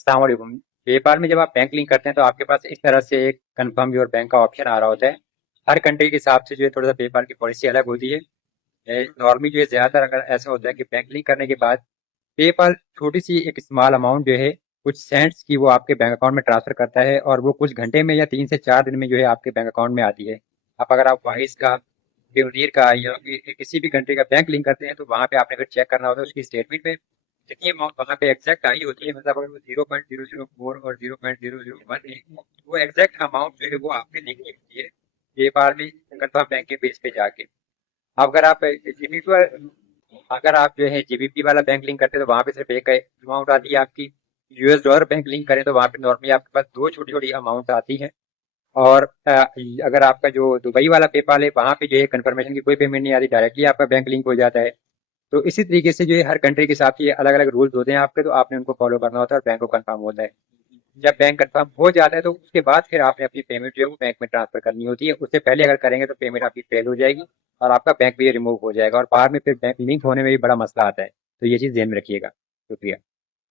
अस्सलाम वालेकुम। पेपाल में जब आप बैंक लिंक करते हैं तो आपके पास इस तरह से एक कंफर्म योर बैंक का ऑप्शन आ रहा होता है। हर कंट्री के हिसाब से जो है थोड़ा सा पेपाल की पॉलिसी अलग होती है। नॉर्मली जो है ज्यादातर अगर ऐसा होता है कि बैंक लिंक करने के बाद पेपाल छोटी सी एक स्मॉल अमाउंट जो है कुछ सेंट्स की वो आपके बैंक अकाउंट में ट्रांसफर करता है और वो कुछ घंटे में या 3 से 4 दिन में जो है आपके बैंक अकाउंट में आती है। आप अगर आप वाइस का, पेयोनीर का या किसी भी कंट्री का बैंक लिंक करते हैं तो वहां पे आपने फिर चेक करना होता है उसकी स्टेटमेंट में जितनी अमाउंट वहां पे एग्जैक्ट आई होती है। मतलब अगर वो 0.004 और 0.001 है वो एग्जैक्ट अमाउंट जो है वो आपने लिखी होती है पेपाल में कंफर्म बैंक के पेज पे जाके। अगर आप जीबीपी अगर आप जो है जीबीपी वाला बैंक लिंक करते हैं तो वहां पे सिर्फ एक अमाउंट आती है आपकी। यूएस डॉलर बैंक लिंक करें तो वहां पे नॉर्मली आपके पास दो छोटी छोटी अमाउंट आती है। और अगर आपका जो दुबई वाला पेपाल है वहां पे जो है कंफर्मेशन की कोई पेमेंट नहीं आती, डायरेक्टली आपका बैंक लिंक हो जाता है। तो इसी तरीके से जो है हर कंट्री के हिसाब से अलग अलग रूल्स होते हैं आपके, तो आपने उनको फॉलो करना होता है और बैंक को कंफर्म होता है। जब बैंक कंफर्म हो जाता है तो उसके बाद फिर आपने अपनी पेमेंट जो है वो बैंक में ट्रांसफर करनी होती है। उससे पहले अगर करेंगे तो पेमेंट आपकी फेल हो जाएगी और आपका बैंक भी रिमूव हो जाएगा और बाद में फिर बैंक लिंक होने में भी बड़ा मसला आता है। तो ये चीज़ ध्यान में रखिएगा। शुक्रिया।